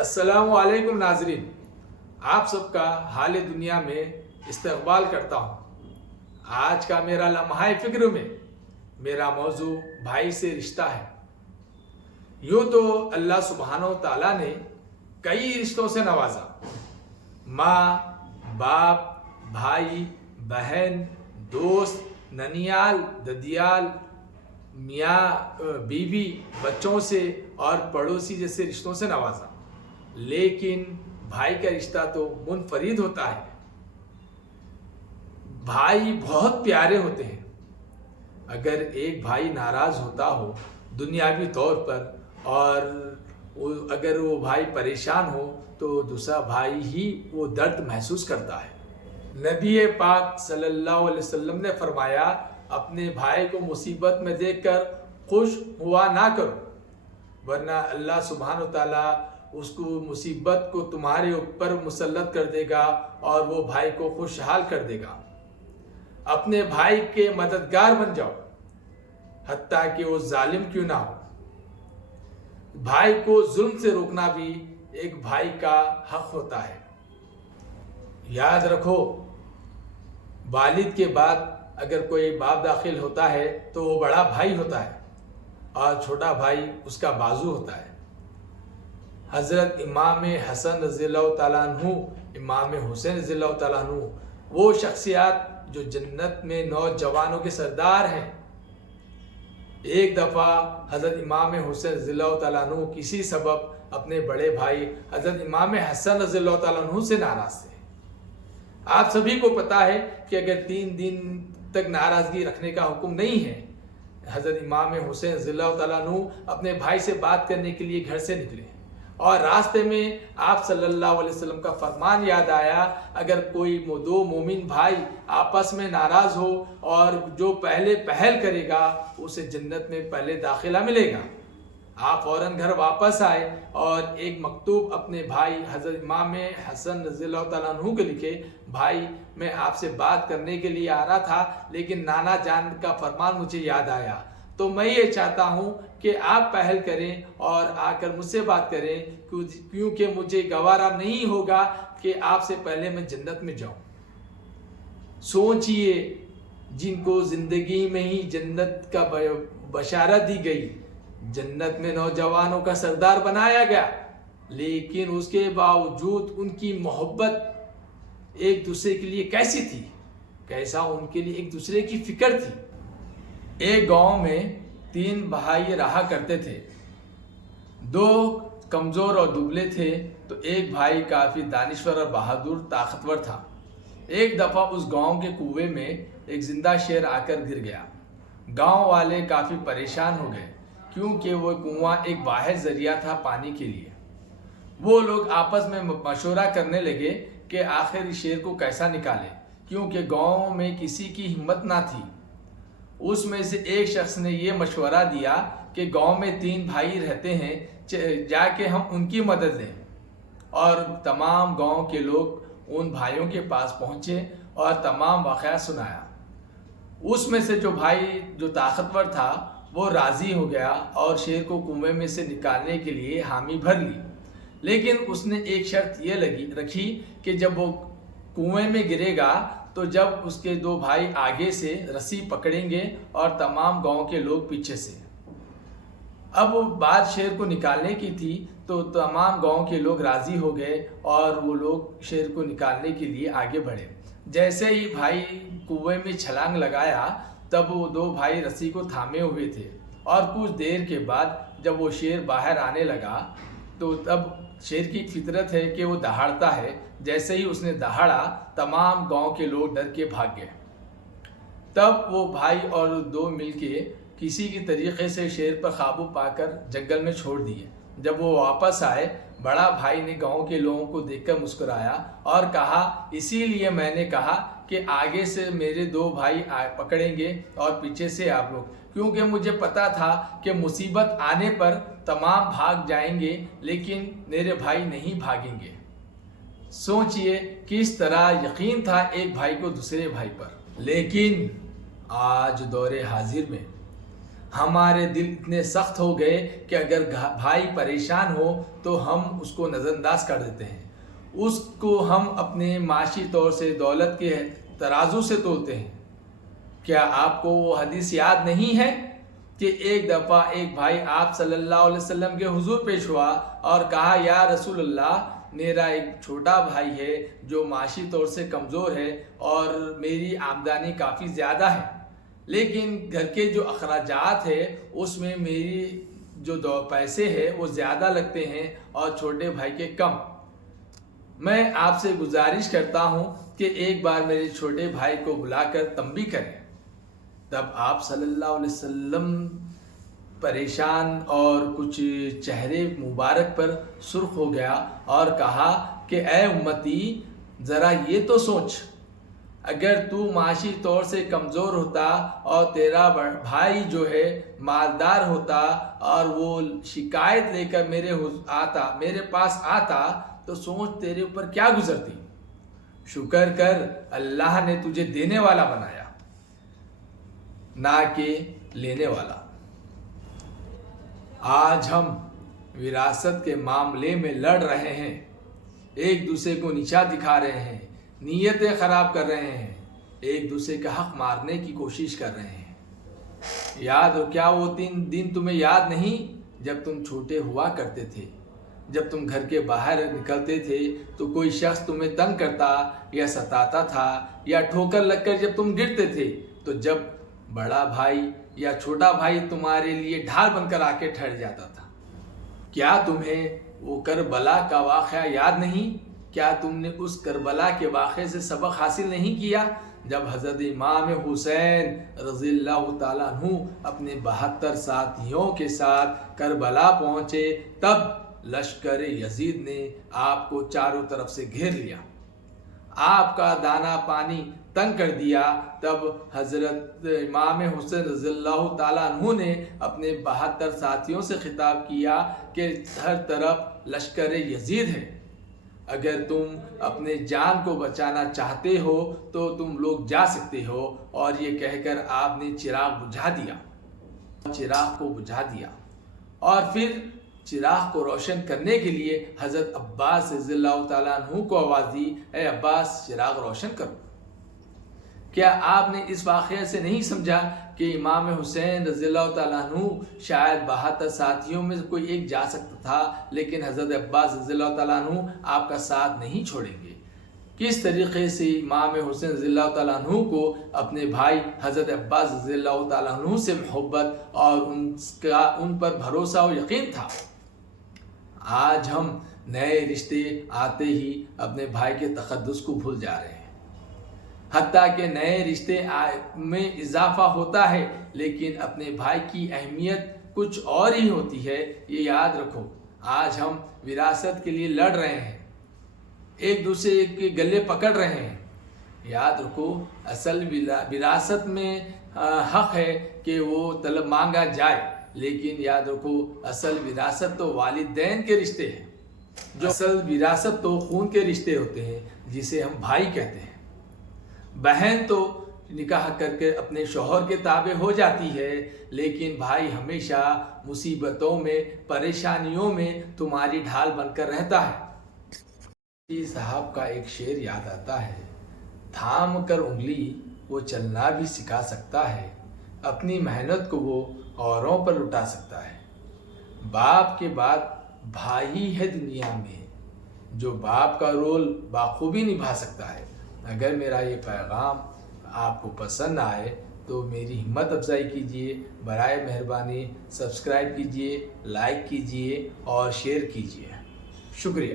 السلام علیکم ناظرین، آپ سب کا حال دنیا میں استقبال کرتا ہوں۔ آج کا میرا لمحہ فکر میں میرا موضوع بھائی سے رشتہ ہے۔ یوں تو اللہ سبحانہ و تعالیٰ نے کئی رشتوں سے نوازا، ماں، باپ، بھائی، بہن، دوست، ننیال، ددیال، میاں، بیوی، بچوں سے اور پڑوسی جیسے رشتوں سے نوازا، لیکن بھائی کا رشتہ تو منفرد ہوتا ہے۔ بھائی بہت پیارے ہوتے ہیں۔ اگر ایک بھائی ناراض ہوتا ہو دنیاوی طور پر، اور اگر وہ بھائی پریشان ہو تو دوسرا بھائی ہی وہ درد محسوس کرتا ہے۔ نبی پاک صلی اللہ علیہ وسلم نے فرمایا، اپنے بھائی کو مصیبت میں دیکھ کر خوش ہوا نہ کرو، ورنہ اللہ سبحانہ وتعالیٰ اس کو مصیبت کو تمہارے اوپر مسلط کر دے گا اور وہ بھائی کو خوشحال کر دے گا۔ اپنے بھائی کے مددگار بن جاؤ، حتیٰ کہ وہ ظالم کیوں نہ ہو۔ بھائی کو ظلم سے روکنا بھی ایک بھائی کا حق ہوتا ہے۔ یاد رکھو، والد کے بعد اگر کوئی باپ داخل ہوتا ہے تو وہ بڑا بھائی ہوتا ہے اور چھوٹا بھائی اس کا بازو ہوتا ہے۔ حضرت امام حسن رضی اللہ تعالیٰ عنہ، امام حسین رضی اللہ تعالیٰ عنہ، وہ شخصیات جو جنت میں نوجوانوں کے سردار ہیں۔ ایک دفعہ حضرت امام حسین رضی اللہ تعالیٰ عنہ کسی سبب اپنے بڑے بھائی حضرت امام حسن رضی اللہ تعالیٰ عنہ سے ناراض تھے۔ آپ سبھی کو پتا ہے کہ اگر 3 دن تک ناراضگی رکھنے کا حکم نہیں ہے، حضرت امام حسین رضی اللہ تعالیٰ عنہ اپنے بھائی سے بات کرنے کے لیے گھر سے نکلے اور راستے میں آپ صلی اللہ علیہ وسلم کا فرمان یاد آیا، اگر کوئی دو مومن بھائی آپس میں ناراض ہو اور جو پہلے پہل کرے گا اسے جنت میں پہلے داخلہ ملے گا۔ آپ فوراً گھر واپس آئے اور ایک مکتوب اپنے بھائی حضرت امام حسن رضی اللہ تعالیٰ عنہ کو لکھے، بھائی میں آپ سے بات کرنے کے لیے آ رہا تھا لیکن نانا جان کا فرمان مجھے یاد آیا، تو میں یہ چاہتا ہوں کہ آپ پہل کریں اور آ کر مجھ سے بات کریں، کیونکہ مجھے گوارا نہیں ہوگا کہ آپ سے پہلے میں جنت میں جاؤں۔ سوچئے، جن کو زندگی میں ہی جنت کا بشارت دی گئی، جنت میں نوجوانوں کا سردار بنایا گیا، لیکن اس کے باوجود ان کی محبت ایک دوسرے کے لیے کیسی تھی، کیسا ان کے لیے ایک دوسرے کی فکر تھی۔ ایک گاؤں میں 3 بھائی رہا کرتے تھے۔ 2 کمزور اور دبلے تھے تو ایک بھائی کافی دانشور اور بہادر طاقتور تھا۔ ایک دفعہ اس گاؤں کے کنویں میں ایک زندہ شیر آ کر گر گیا۔ گاؤں والے کافی پریشان ہو گئے کیونکہ وہ کنواں ایک واحد ذریعہ تھا پانی کے لیے۔ وہ لوگ آپس میں مشورہ کرنے لگے کہ آخر اس شیر کو کیسا نکالے، کیونکہ گاؤں میں کسی کی ہمت نہ تھی۔ اس میں سے ایک شخص نے یہ مشورہ دیا کہ گاؤں میں 3 بھائی رہتے ہیں، جا کے ہم ان کی مدد لیں۔ اور تمام گاؤں کے لوگ ان بھائیوں کے پاس پہنچے اور تمام واقعہ سنایا۔ اس میں سے جو بھائی جو طاقتور تھا وہ راضی ہو گیا اور شیر کو کنویں میں سے نکالنے کے لیے حامی بھر لی، لیکن اس نے ایک شرط یہ رکھی کہ جب وہ کنویں میں گرے گا تو جب اس کے 2 بھائی آگے سے رسی پکڑیں گے اور تمام گاؤں کے لوگ پیچھے سے۔ اب بات شیر کو نکالنے کی تھی تو تمام گاؤں کے لوگ راضی ہو گئے اور وہ لوگ شیر کو نکالنے کے لیے آگے بڑھے۔ جیسے ہی بھائی کنویں میں چھلانگ لگایا تب وہ 2 بھائی رسی کو تھامے ہوئے تھے، اور کچھ دیر کے بعد جب وہ شیر باہر آنے لگا تو تب شیر کی فطرت ہے کہ وہ دہاڑتا ہے۔ جیسے ہی اس نے دہاڑا تمام گاؤں کے لوگ ڈر کے بھاگ گئے۔ تب وہ بھائی اور 2 مل کے کسی کی طریقے سے شیر پر قابو پا کر جنگل میں چھوڑ دیے۔ جب وہ واپس آئے، بڑا بھائی نے گاؤں کے لوگوں کو دیکھ کر مسکرایا اور کہا، اسی لیے میں نے کہا کہ آگے سے میرے 2 بھائی پکڑیں گے اور پیچھے سے آپ لوگ، کیونکہ مجھے پتا تھا کہ مصیبت آنے پر تمام بھاگ جائیں گے لیکن میرے بھائی نہیں بھاگیں گے۔ سوچئے کس طرح یقین تھا ایک بھائی کو دوسرے بھائی پر۔ لیکن آج دور حاضر میں ہمارے دل اتنے سخت ہو گئے کہ اگر بھائی پریشان ہو تو ہم اس کو نظر انداز کر دیتے ہیں، اس کو ہم اپنے معاشی طور سے دولت کے ترازو سے تولتے ہیں۔ کیا آپ کو وہ حدیث یاد نہیں ہے کہ ایک دفعہ ایک بھائی آپ صلی اللہ علیہ وسلم کے حضور پیش ہوا اور کہا یا رسول اللہ، میرا ایک چھوٹا بھائی ہے جو معاشی طور سے کمزور ہے اور میری آمدنی کافی زیادہ ہے، لیکن گھر کے جو اخراجات ہے اس میں میری جو پیسے ہے وہ زیادہ لگتے ہیں اور چھوٹے بھائی کے کم۔ میں آپ سے گزارش کرتا ہوں کہ ایک بار میرے چھوٹے بھائی کو بلا کر تنبیہ کریں۔ تب آپ صلی اللہ علیہ وسلم پریشان اور کچھ چہرے مبارک پر سرخ ہو گیا اور کہا کہ اے امتی، ذرا یہ تو سوچ، اگر تو معاشی طور سے کمزور ہوتا اور تیرا بھائی جو ہے مالدار ہوتا اور وہ شکایت لے کر میرے پاس آتا تو سوچ تیرے اوپر کیا گزرتی۔ شکر کر اللہ نے تجھے دینے والا بنایا، نہ کہ لینے والا۔ آج ہم وراثت کے معاملے میں لڑ رہے ہیں، ایک دوسرے کو نیچا دکھا رہے ہیں، نیتیں خراب کر رہے ہیں، ایک دوسرے کا حق مارنے کی کوشش کر رہے ہیں۔ یاد ہو کیا وہ دن تمہیں یاد نہیں جب تم چھوٹے ہوا کرتے تھے؟ جب تم گھر کے باہر نکلتے تھے تو کوئی شخص تمہیں تنگ کرتا یا ستاتا تھا یا ٹھوکر لگ کر جب تم گرتے تھے تو جب بڑا بھائی یا چھوٹا بھائی تمہارے لیے ڈھال بن کر آ کے ٹھہر جاتا تھا۔ کیا تمہیں وہ کربلا کا واقعہ یاد نہیں؟ کیا تم نے اس کربلا کے واقعے سے سبق حاصل نہیں کیا جب حضرت امام حسین رضی اللہ تعالیٰ عنہ اپنے 72 ساتھیوں کے ساتھ کربلا پہنچے، تب لشکر یزید نے آپ کو چاروں طرف سے گھیر لیا، آپ کا دانہ پانی تنگ کر دیا۔ تب حضرت امام حسین رضی اللہ تعالیٰ عنہ نے اپنے 72 ساتھیوں سے خطاب کیا کہ ہر طرف لشکر یزید ہے، اگر تم اپنے جان کو بچانا چاہتے ہو تو تم لوگ جا سکتے ہو، اور یہ کہہ کر آپ نے چراغ کو بجھا دیا اور پھر چراغ کو روشن کرنے کے لیے حضرت عباس رضی اللہ تعالیٰ عنہ کو آواز دی، اے عباس چراغ روشن کرو۔ کیا آپ نے اس واقعے سے نہیں سمجھا کہ امام حسین رضی اللہ تعالیٰ عنہ شاید 72 ساتھیوں میں کوئی ایک جا سکتا تھا، لیکن حضرت عباس رضی اللہ تعالیٰ عنہ آپ کا ساتھ نہیں چھوڑیں گے؟ کس طریقے سے امام حسین رضی اللہ تعالیٰ عنہ کو اپنے بھائی حضرت عباس رضی اللہ تعالیٰ عنہ سے محبت اور ان پر بھروسہ و یقین تھا۔ آج ہم نئے رشتے آتے ہی اپنے بھائی کے تقدس کو بھول جا رہے ہیں، حتیٰ کہ نئے رشتے میں اضافہ ہوتا ہے لیکن اپنے بھائی کی اہمیت کچھ اور ہی ہوتی ہے۔ یہ یاد رکھو، آج ہم وراثت کے لیے لڑ رہے ہیں، ایک دوسرے کے گلے پکڑ رہے ہیں۔ یاد رکھو، اصل وراثت میں حق ہے کہ وہ طلب مانگا جائے، لیکن یاد رکھو اصل وراثت تو والدین کے رشتے ہیں، جو اصل وراثت تو خون کے رشتے ہوتے ہیں جسے ہم بھائی کہتے ہیں۔ بہن تو نکاح کر کے اپنے شوہر کے تابع ہو جاتی ہے، لیکن بھائی ہمیشہ مصیبتوں میں، پریشانیوں میں تمہاری ڈھال بن کر رہتا ہے۔ صاحب کا ایک شعر یاد آتا ہے، تھام کر انگلی وہ چلنا بھی سکھا سکتا ہے، اپنی محنت کو وہ اوروں پر لٹا سکتا ہے۔ باپ کے بعد بھائی ہے دنیا میں جو باپ کا رول بخوبی نبھا سکتا ہے۔ اگر میرا یہ پیغام آپ کو پسند آئے تو میری ہمت افزائی کیجیے، برائے مہربانی سبسکرائب کیجیے، لائک کیجیے اور شیئر کیجیے۔ شکریہ۔